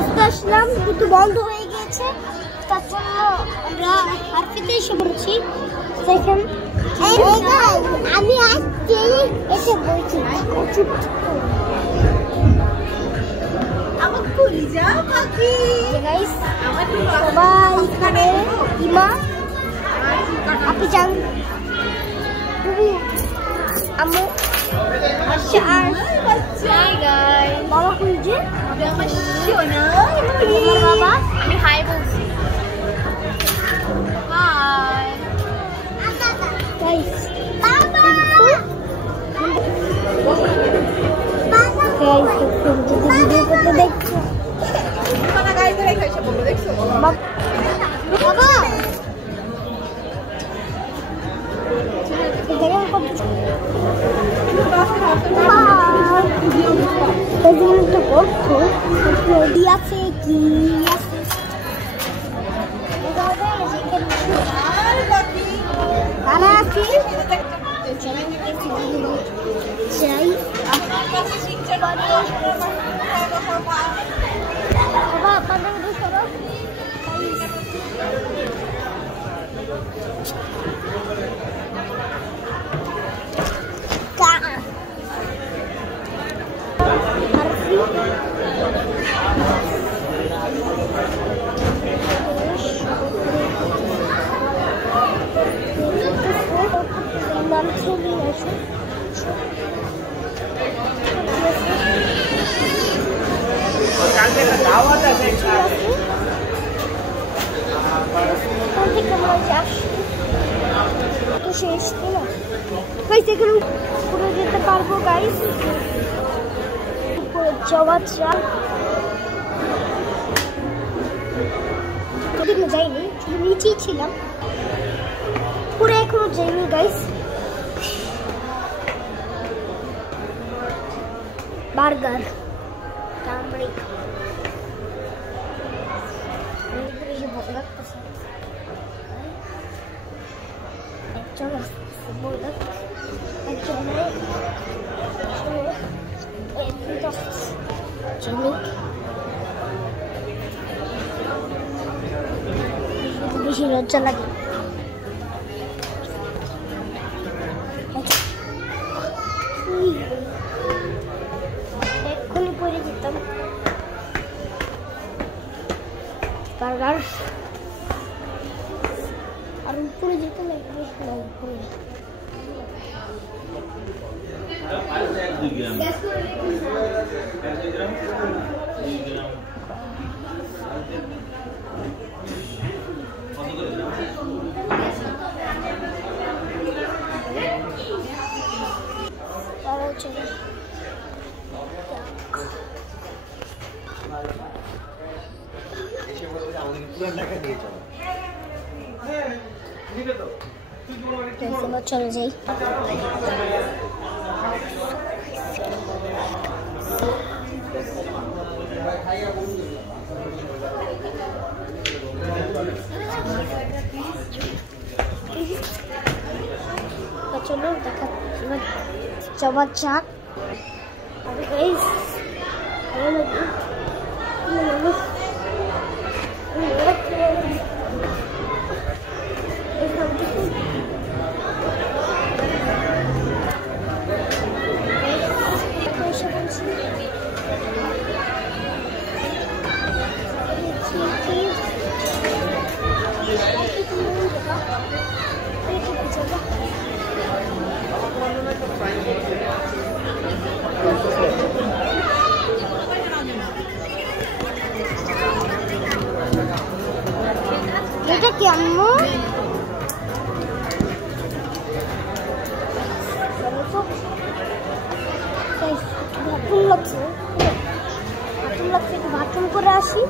রাস্তা আসলাম কিন্তু বন্ধ হয়ে গিয়েছে, তার জন্য আমরা হারফিতে এসে পড়েছি। দেখেন আমি আজকে এসে বলছি আমার কলিজা পাখি গাইস, সবাই এখানে ইমা আপনি যান আমু আচ্ছা আর বাবা খুঁজছে আমার সোনা আমার বাবা আমি হাই বলছি হাই গাইস বাবা গাইস যদি ভিডিও করতে দেখছো সোনা গাইতে রেখে এসে বলবো দেখছো বাবা দেখেন কত তো করতো রেডি আছে কি আছে কারা আছে চাই বাবা আপনাদের সরো শেষ কিনা গাইস, এখানে উপরে যেতে পারবো গাইস, উপরে যাওয়া যায়। এদিকে যাইনি, শুধু নিচেই ছিলাম, উপরে এখনো যাইনি গাইস। বার্গার টার্মারিক ভালো লাগতেছে, একজন বেশি লজ্জা লাগে। এক্ষুনি পরে যেতাম বার্গার, আর উপরে যেতে লাগবে উপরে চলে যাই। চলো দেখা যাওয়া যাক। এটা কি আম্মু? বাথরুম লাগছে, একটু বাথরুম করে আসি,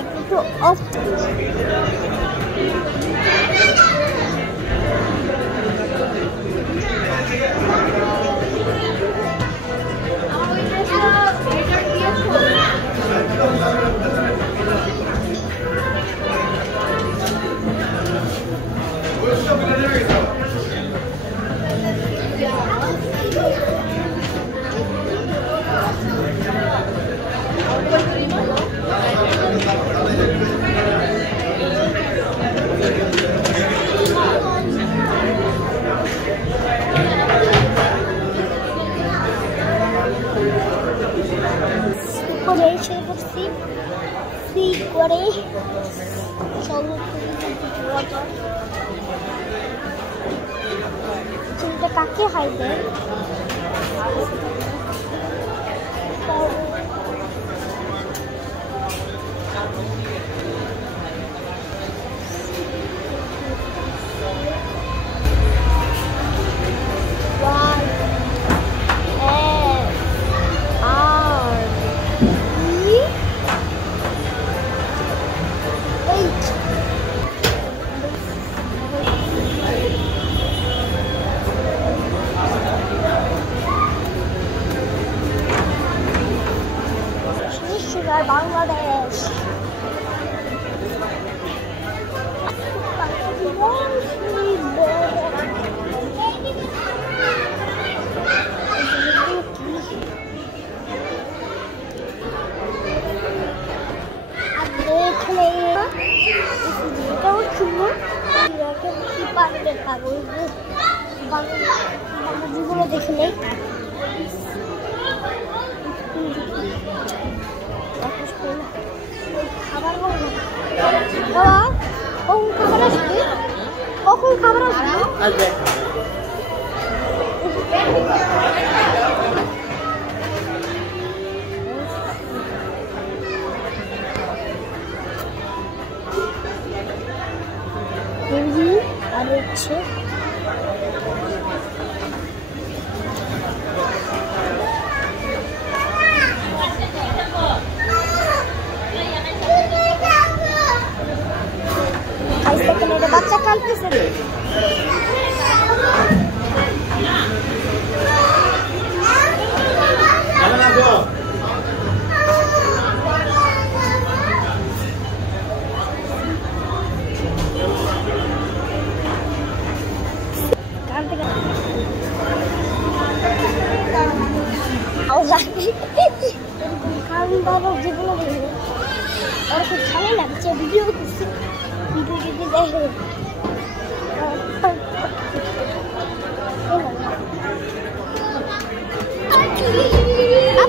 একটু অফ। করে শুরু করছি করে চিন্তা কাকে হাই দেয় বাংলাদেশ জীবনে দেখলে খাবার কখন খাবার আসবে কখন খাবার আসবে আর হচ্ছে বাচ্চা কাঁদতেছে জীবনে ওরা খুব ভালো লাগছে ভিডিও করছি ভিডিও যদি দেখে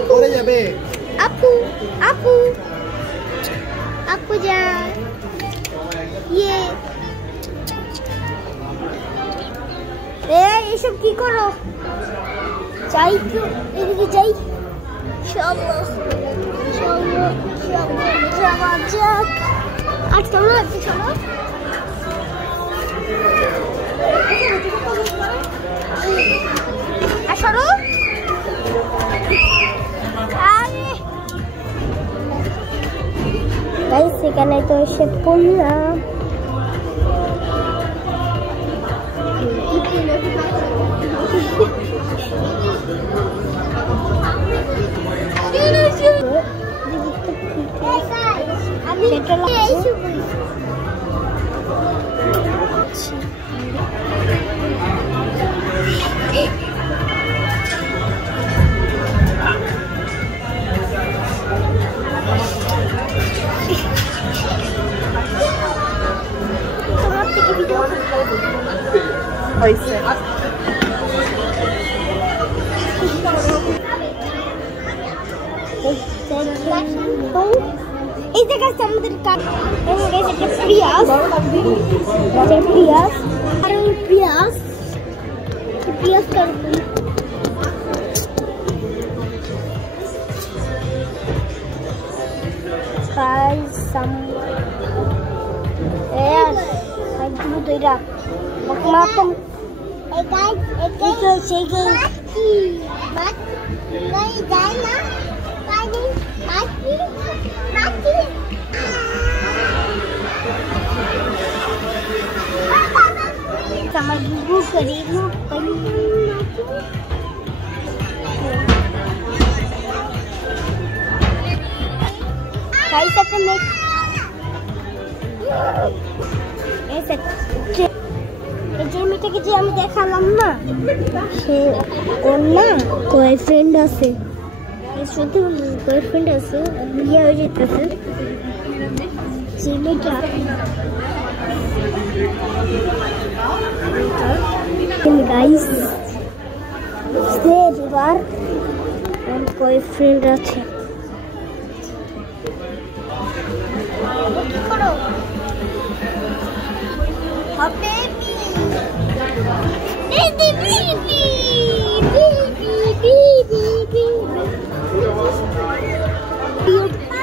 পড়ে যাবে আপু আপু আপু যা এইসব কি করো যাই তো এদিকে যাই চলো চলো যাওয়া যাক আর চলো একটু চলো আর সরো গাইস সেখানে তো এসে পড়লাম হয়েছে এই জায়গায় আমাদের sama buku keribu guys akan make এই মেয়েটাকে যে আমি দেখালাম না সে ওর না বয়ফ্রেন্ড আছে সত্যি বয়ফ্রেন্ড আছে বিয়ে হয়ে যেতেছে যে মেয়েটা guys এবার বয়ফ্রেন্ড আছে করো হবে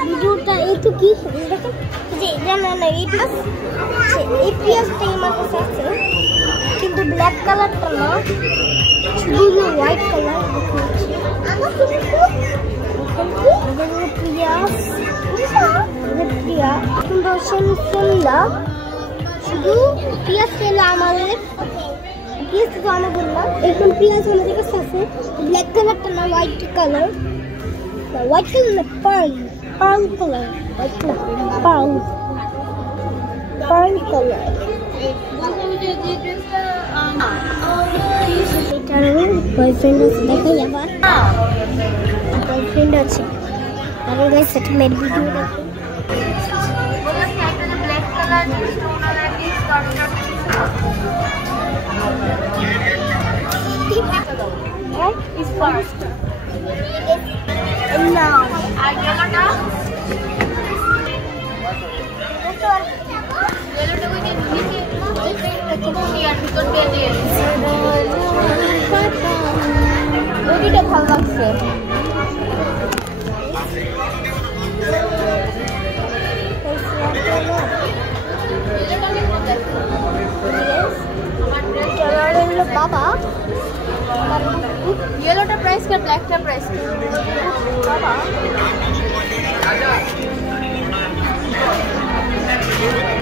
ভিডিওটা এই তো কি দেখো যে জানা না এই পিয়াজটা আমার কাছে আছে কিন্তু ব্ল্যাক কালারটা না শুধু হোয়াইট কালার পিয়াজ সুন্দর সেমলা শুধু পিয়াজ তেলা আমাদের পিয়াজ তো আমরা বললাম এখন পিয়াজ আমাদের কাছে আছে ব্ল্যাক কালারটা না হোয়াইট কালার হোয়াইট কালার না পার্ল কালার পার্ল কালার এটার বয়ফ্রেন্ড আছে দেখাই আবার বয়ফ্রেন্ড আছে আরে গাইস এটা মেয়ের ভিডিও দেখো ব্ল্যাক কালার স্টোন वाला की right is first and now আর ইয়েলোটা ওই যে নিচে আর ভিতর দিয়ে দিয়ে ওইটা ভালো লাগছে बाबा येलोটা প্রাইস का ব্ল্যাকটা প্রাইস बाबा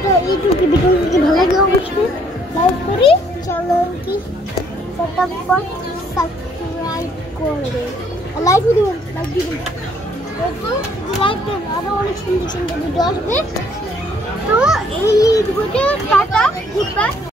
तो ये जो की वीडियो की ভালো লাগে অবশ্যই লাইক করি চ্যানেল কি फटाफट সাবস্ক্রাইব করে লাইক দিবেন লাইক দিবেন আরো অনেক সুন্দর সুন্দর ভিডিও আসবে তো এই ভিডিওটা টাটা গুড বাই